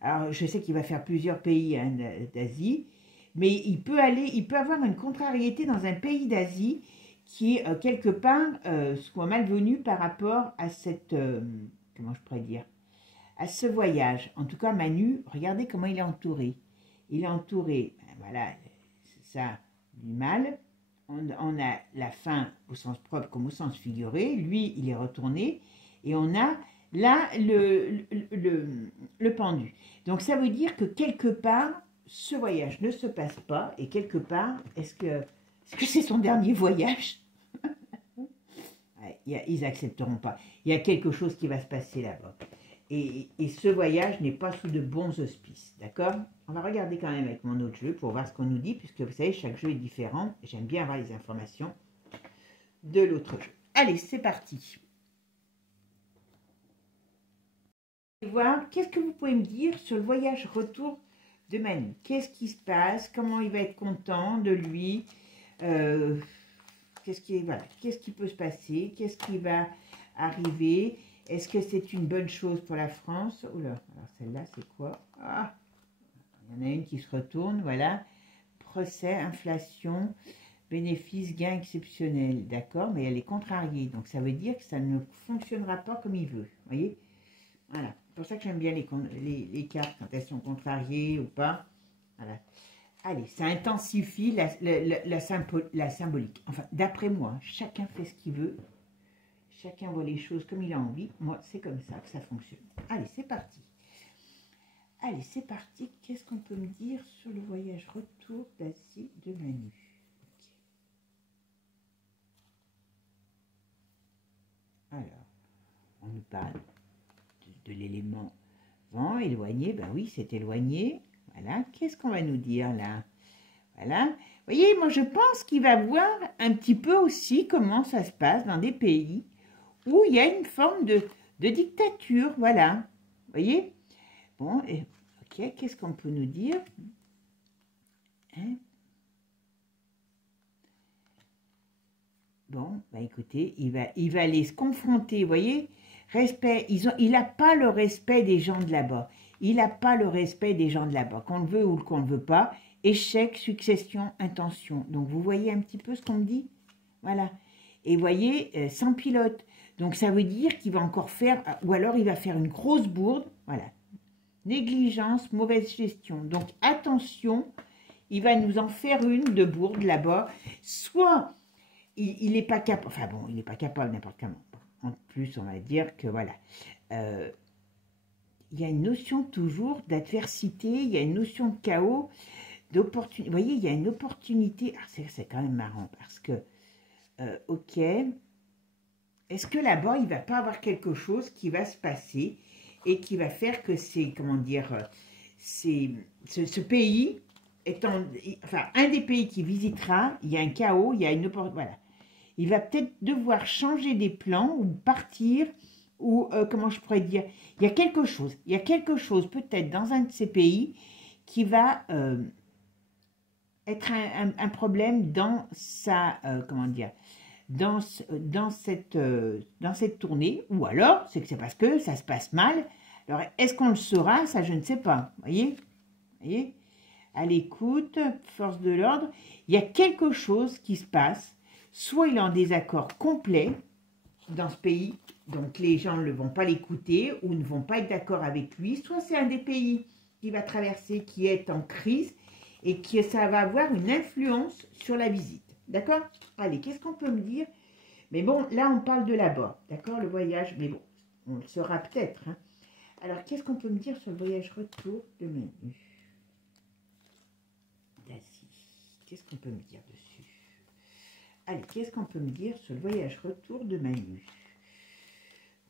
alors je sais qu'il va faire plusieurs pays d'Asie, mais il peut avoir une contrariété dans un pays d'Asie qui quelque part soit malvenu par rapport à comment je pourrais dire, à ce voyage. En tout cas, Manu, regardez comment il est entouré. Il est entouré, voilà, c'est ça, du mal. On a la fin au sens propre comme au sens figuré. Lui, il est retourné. Et on a là le pendu. Donc, ça veut dire que quelque part, ce voyage ne se passe pas. Et quelque part, est-ce que c'est son dernier voyage? Ils n'accepteront pas. Il y a quelque chose qui va se passer là-bas. Et ce voyage n'est pas sous de bons auspices. D'accord? On va regarder quand même avec mon autre jeu pour voir ce qu'on nous dit, puisque vous savez, chaque jeu est différent. J'aime bien avoir les informations de l'autre jeu. Allez, c'est parti. Voir, qu'est-ce que vous pouvez me dire sur le voyage retour de Manu? Qu'est-ce qui se passe? Comment il va être content de lui? Qu'est-ce qui peut se passer? Qu'est-ce qui va arriver? Est-ce que c'est une bonne chose pour la France? Oula, alors celle-là, c'est quoi? Ah, il y en a une qui se retourne, voilà. Procès, inflation, bénéfice, gain exceptionnel. D'accord, mais elle est contrariée. Donc, ça veut dire que ça ne fonctionnera pas comme il veut. Vous voyez? Voilà. C'est pour ça que j'aime bien les cartes quand elles sont contrariées ou pas. Voilà. Allez, ça intensifie la symbolique. Enfin, d'après moi, chacun fait ce qu'il veut. Chacun voit les choses comme il a envie. Moi, c'est comme ça que ça fonctionne. Allez, c'est parti. Allez, c'est parti. Qu'est-ce qu'on peut me dire sur le voyage retour d'Asie de Manu? Okay. Alors, on nous parle de l'élément vent, éloigné. Ben oui, c'est éloigné. Voilà. Qu'est-ce qu'on va nous dire là? Voilà. Vous voyez, moi, je pense qu'il va voir un petit peu aussi comment ça se passe dans des pays où il y a une forme de dictature. Voilà. Vous voyez? Bon, et, ok, qu'est-ce qu'on peut nous dire? Hein? Bon, bah écoutez, il va aller se confronter, vous voyez? Respect, il n'a pas le respect des gens de là-bas. Il n'a pas le respect des gens de là-bas. Qu'on le veut ou qu'on ne le veut pas, échec, succession, intention. Donc, vous voyez un petit peu ce qu'on me dit? Voilà. Et vous voyez, sans pilote. Donc, ça veut dire qu'il va encore faire, ou alors il va faire une grosse bourde. Voilà. Négligence, mauvaise gestion. Donc, attention, il va nous en faire une de bourde là-bas. Soit, il n'est pas capable, enfin bon, il n'est pas capable n'importe comment. En plus, on va dire que, voilà. Il y a une notion toujours d'adversité, il y a une notion de chaos, d'opportunité. Vous voyez, il y a une opportunité. Ah, c'est quand même marrant parce que, ok, est-ce que là-bas, il ne va pas avoir quelque chose qui va se passer et qui va faire que c'est, comment dire, ce pays, étant, enfin, un des pays qui visitera, il y a un chaos, il y a une opportunité, voilà. Il va peut-être devoir changer des plans ou partir, ou comment je pourrais dire, il y a quelque chose peut-être dans un de ces pays qui va être un problème dans sa, comment dire, dans cette tournée, ou alors c'est que c'est parce que ça se passe mal. Alors est-ce qu'on le saura? Ça je ne sais pas, voyez, à l'écoute, force de l'ordre, il y a quelque chose qui se passe, soit il est en désaccord complet dans ce pays, donc les gens ne vont pas l'écouter ou ne vont pas être d'accord avec lui, soit c'est un des pays qui va traverser, qui est en crise et que ça va avoir une influence sur la visite. D'accord? Allez, qu'est-ce qu'on peut me dire? Mais bon, là on parle de là-bas, d'accord, le voyage, mais bon, on le saura peut-être. Hein. Alors, qu'est-ce qu'on peut me dire sur le voyage retour de Manu d'Asie? Qu'est-ce qu'on peut me dire dessus? Allez, qu'est-ce qu'on peut me dire sur le voyage retour de Manu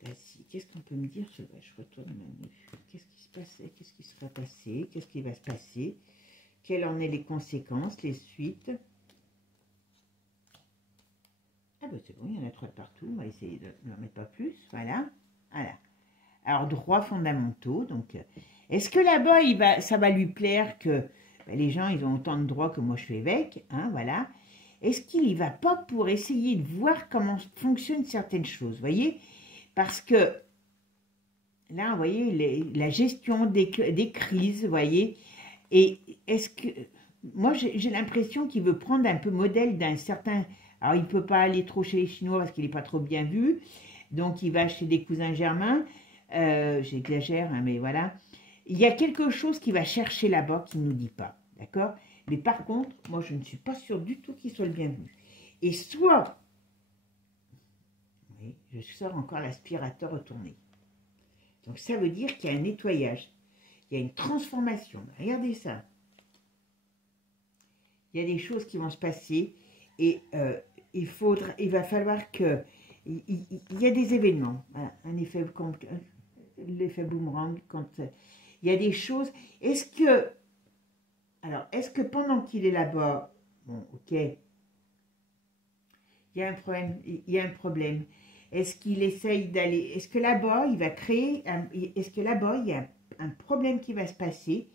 d'Asie? Qu'est-ce qu'on peut me dire sur le voyage retour de Manu? Qu'est-ce qui se passait? Qu'est-ce qui sera passé? Qu'est-ce qui va se passer? Quelles en sont les conséquences, les suites? Ah ben c'est bon, il y en a 3 de partout. On va essayer de n'en mettre pas plus. Voilà. Voilà. Alors, droits fondamentaux. Donc, est-ce que là-bas, ça va lui plaire que ben, les gens, ils ont autant de droits que moi je suis évêque, hein, voilà. Est-ce qu'il y va pas pour essayer de voir comment fonctionnent certaines choses, vous voyez? Parce que, là, vous voyez, la gestion des crises, vous voyez, et est-ce que... Moi, j'ai l'impression qu'il veut prendre un peu modèle d'un certain... Alors, il ne peut pas aller trop chez les Chinois parce qu'il n'est pas trop bien vu, donc il va chez des cousins germains, j'exagère, hein, mais voilà. Il y a quelque chose qu'il va chercher là-bas qu'il ne nous dit pas, d'accord? Mais par contre, moi, je ne suis pas sûre du tout qu'il soit le bienvenu. Et soit... Oui, je sors encore l'aspirateur retourné. Donc, ça veut dire qu'il y a un nettoyage. Il y a une transformation. Regardez ça. Il y a des choses qui vont se passer et il va falloir que... Il y a des événements. Voilà, un effet... L'effet boomerang, quand... il y a des choses... Est-ce que... Alors, est-ce que pendant qu'il est là-bas... Bon, ok. Il y a un problème. Il y a un problème. Est-ce qu'il essaye d'aller... Est-ce que là-bas, il va créer... Est-ce que là-bas, il y a un problème qui va se passer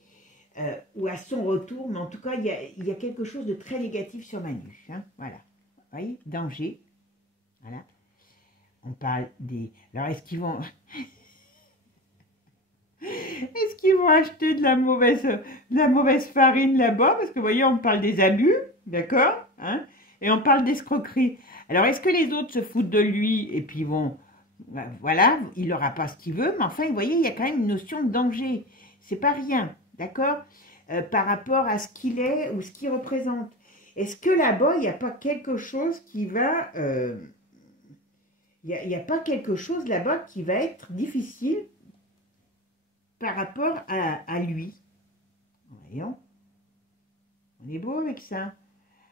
ou à son retour, mais en tout cas, il y a quelque chose de très négatif sur Manu. Hein, voilà. Vous voyez, danger. Voilà. On parle des... Alors, est-ce qu'ils vont... Est-ce qu'ils vont acheter de la mauvaise farine là-bas? Parce que, vous voyez, on parle des abus, d'accord, hein, et on parle d'escroquerie. Alors, est-ce que les autres se foutent de lui et puis vont... Voilà, il n'aura pas ce qu'il veut, mais enfin, vous voyez, il y a quand même une notion de danger. C'est pas rien, d'accord, par rapport à ce qu'il est ou ce qu'il représente. Est-ce que là-bas, il n'y a pas quelque chose qui va... il n'y a pas quelque chose là-bas qui va être difficile par rapport à lui? Voyons. On est beau avec ça.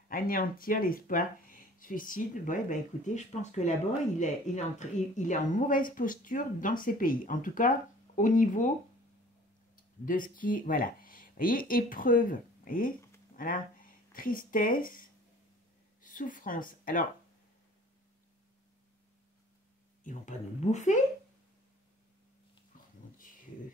Anéantir l'espoir. Suicide. Ouais, ben écoutez, je pense que là-bas, il est en mauvaise posture dans ces pays. En tout cas, au niveau de ce qui... Voilà. Vous voyez, épreuve. Vous voyez, voilà. Tristesse, souffrance. Alors, ils vont pas nous bouffer? Oh mon Dieu.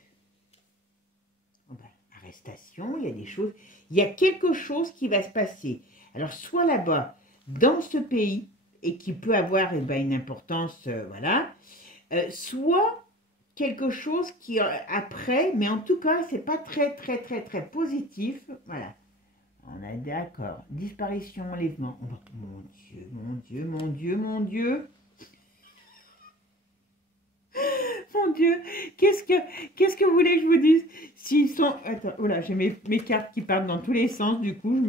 Oh ben, arrestation, il y a des choses. Il y a quelque chose qui va se passer. Alors, soit là-bas, dans ce pays, et qui peut avoir eh ben, une importance, voilà, soit quelque chose qui après, mais en tout cas, c'est pas très positif, voilà. On est d'accord. Disparition, enlèvement. Oh, mon Dieu, mon Dieu, mon Dieu, mon Dieu. Mon Dieu, qu'est-ce que vous voulez que je vous dise? S'ils sont... Attends, oh là, j'ai mes cartes qui partent dans tous les sens, du coup,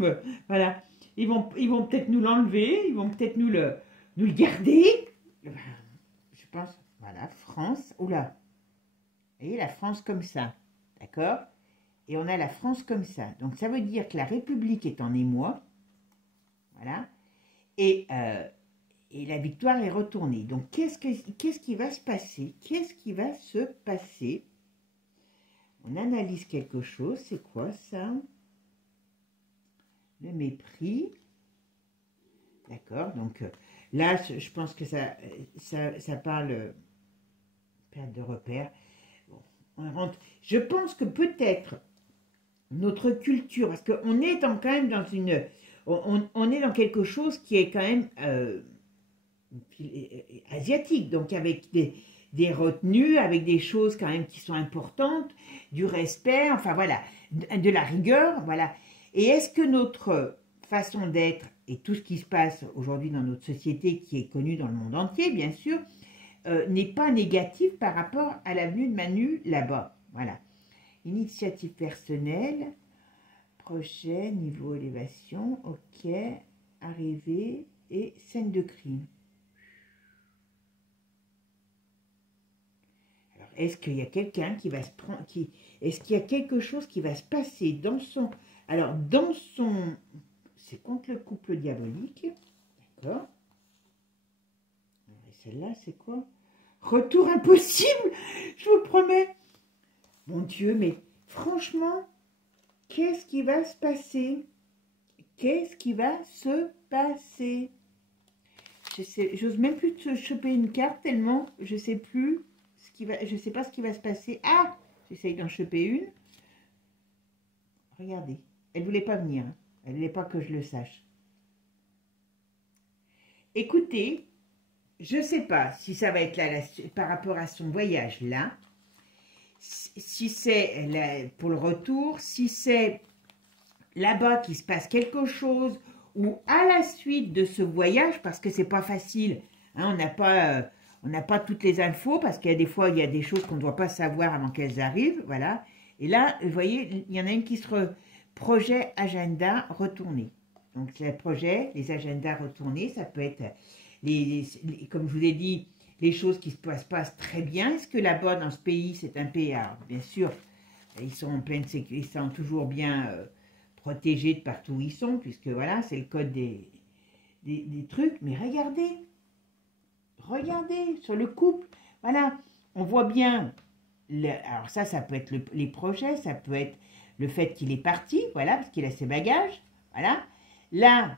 Voilà. Ils vont peut-être nous l'enlever, ils vont peut-être nous le garder. Je pense... Voilà, France. Oula. Vous voyez, la France comme ça. D'accord? Et on a la France comme ça. Donc, ça veut dire que la République est en émoi. Voilà. Et la victoire est retournée. Donc, qu'est-ce qui va se passer? Qu'est-ce qui va se passer? On analyse quelque chose. C'est quoi ça? Le mépris. D'accord. Donc, là, je pense que ça parle... perte de repère. Bon, on rentre. Je pense que peut-être notre culture, parce qu'on est quand même dans une... On est dans quelque chose qui est quand même... asiatique, donc avec des retenues, avec des choses quand même qui sont importantes, du respect, enfin voilà, de la rigueur, voilà. Et est-ce que notre façon d'être et tout ce qui se passe aujourd'hui dans notre société, qui est connu dans le monde entier, bien sûr, n'est pas négatif par rapport à l'avenue de Manu là-bas, voilà. Initiative personnelle, projet, niveau élévation, ok, arrivée et scène de crime. Est-ce qu'il y a quelqu'un qui va se prendre... Est-ce qu'il y a quelque chose qui va se passer dans son... Alors, dans son... C'est contre le couple diabolique. D'accord. Et celle-là, c'est quoi? Retour impossible. Je vous promets. Mon Dieu, mais franchement, qu'est-ce qui va se passer? Qu'est-ce qui va se passer? J'ose même plus choper une carte tellement je sais plus... Je ne sais pas ce qui va se passer. Ah, j'essaye d'en choper une. Regardez. Elle ne voulait pas venir. Hein. Elle ne voulait pas que je le sache. Écoutez, je ne sais pas si ça va être là, par rapport à son voyage là. Si c'est pour le retour. Si c'est là-bas qu'il se passe quelque chose. Ou à la suite de ce voyage. Parce que ce n'est pas facile. Hein, on n'a pas toutes les infos parce qu'il y a des fois, il y a des choses qu'on ne doit pas savoir avant qu'elles arrivent, voilà. Et là, vous voyez, il y en a une qui se... Projet, agenda, retourné. Donc, les projets, les agendas retournés, ça peut être, comme je vous ai dit, les choses qui se passent très bien. Est-ce que là-bas, dans ce pays, c'est un pays... Alors, bien sûr, ils sont en pleine sécurité, ils sont toujours bien protégés de partout où ils sont, puisque, voilà, c'est le code des trucs. Mais regardez, sur le couple, voilà, on voit bien, alors ça peut être les projets, ça peut être le fait qu'il est parti, voilà, parce qu'il a ses bagages, voilà. Là,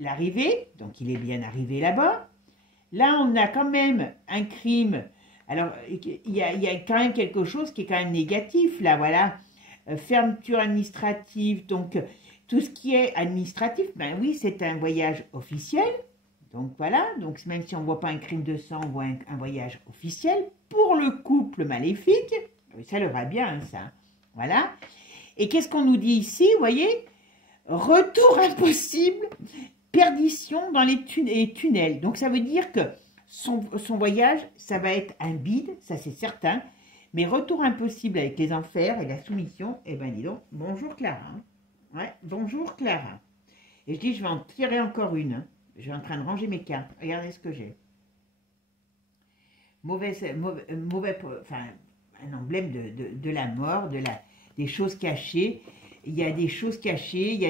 l'arrivée, donc il est bien arrivé là-bas. Là, on a quand même un crime, alors il y a quand même quelque chose qui est quand même négatif, là, voilà. Fermeture administrative, donc tout ce qui est administratif, ben oui, c'est un voyage officiel. Donc voilà, donc même si on ne voit pas un crime de sang, on voit un voyage officiel pour le couple maléfique. Ça leur va bien, ça. Voilà. Et qu'est-ce qu'on nous dit ici, vous voyez? Retour impossible, perdition dans les tunnels. Donc ça veut dire que son voyage, ça va être un bide, ça c'est certain. Mais retour impossible avec les enfers et la soumission, eh ben dis donc, bonjour Clara. Hein. Ouais, bonjour Clara. Et je dis, je vais en tirer encore une. Hein. Je suis en train de ranger mes cartes. Regardez ce que j'ai. Enfin, un emblème de la mort, des choses cachées. Il y a des choses cachées, il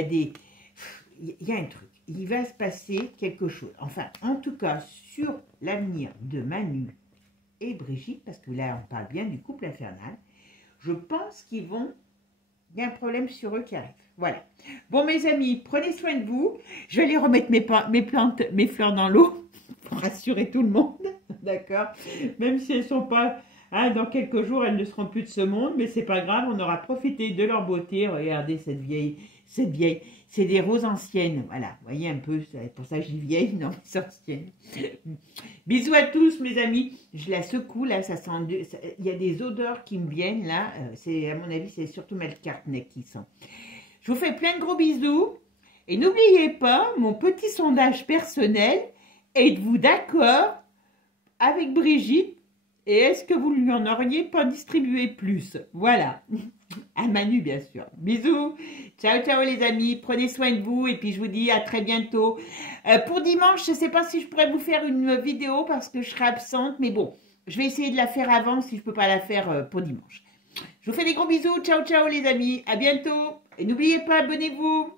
y a un truc. Il va se passer quelque chose. Enfin, en tout cas, sur l'avenir de Manu et Brigitte, parce que là, on parle bien du couple infernal, je pense qu'il y a un problème sur eux qui arrive. Voilà. Bon, mes amis, prenez soin de vous. Je vais aller remettre mes fleurs dans l'eau pour rassurer tout le monde. D'accord? Même si elles ne sont pas... Hein, dans quelques jours, elles ne seront plus de ce monde, mais c'est pas grave, on aura profité de leur beauté. Regardez cette vieille. C'est des roses anciennes. Voilà, vous voyez un peu, c'est pour ça que je dis vieille, non, c'est ancienne. Bisous à tous, mes amis. Je la secoue, là, ça sent... Il y a des odeurs qui me viennent, là. À mon avis, c'est surtout McCartney qui sent. Je vous fais plein de gros bisous. Et n'oubliez pas mon petit sondage personnel. Êtes-vous d'accord avec Brigitte? Et est-ce que vous lui en auriez pas distribué plus? Voilà. À Manu, bien sûr. Bisous. Ciao, ciao les amis. Prenez soin de vous. Et puis, je vous dis à très bientôt. Pour dimanche, je ne sais pas si je pourrais vous faire une vidéo parce que je serai absente. Mais bon, je vais essayer de la faire avant si je ne peux pas la faire pour dimanche. Je vous fais des gros bisous. Ciao, ciao les amis. À bientôt. Et n'oubliez pas, abonnez-vous.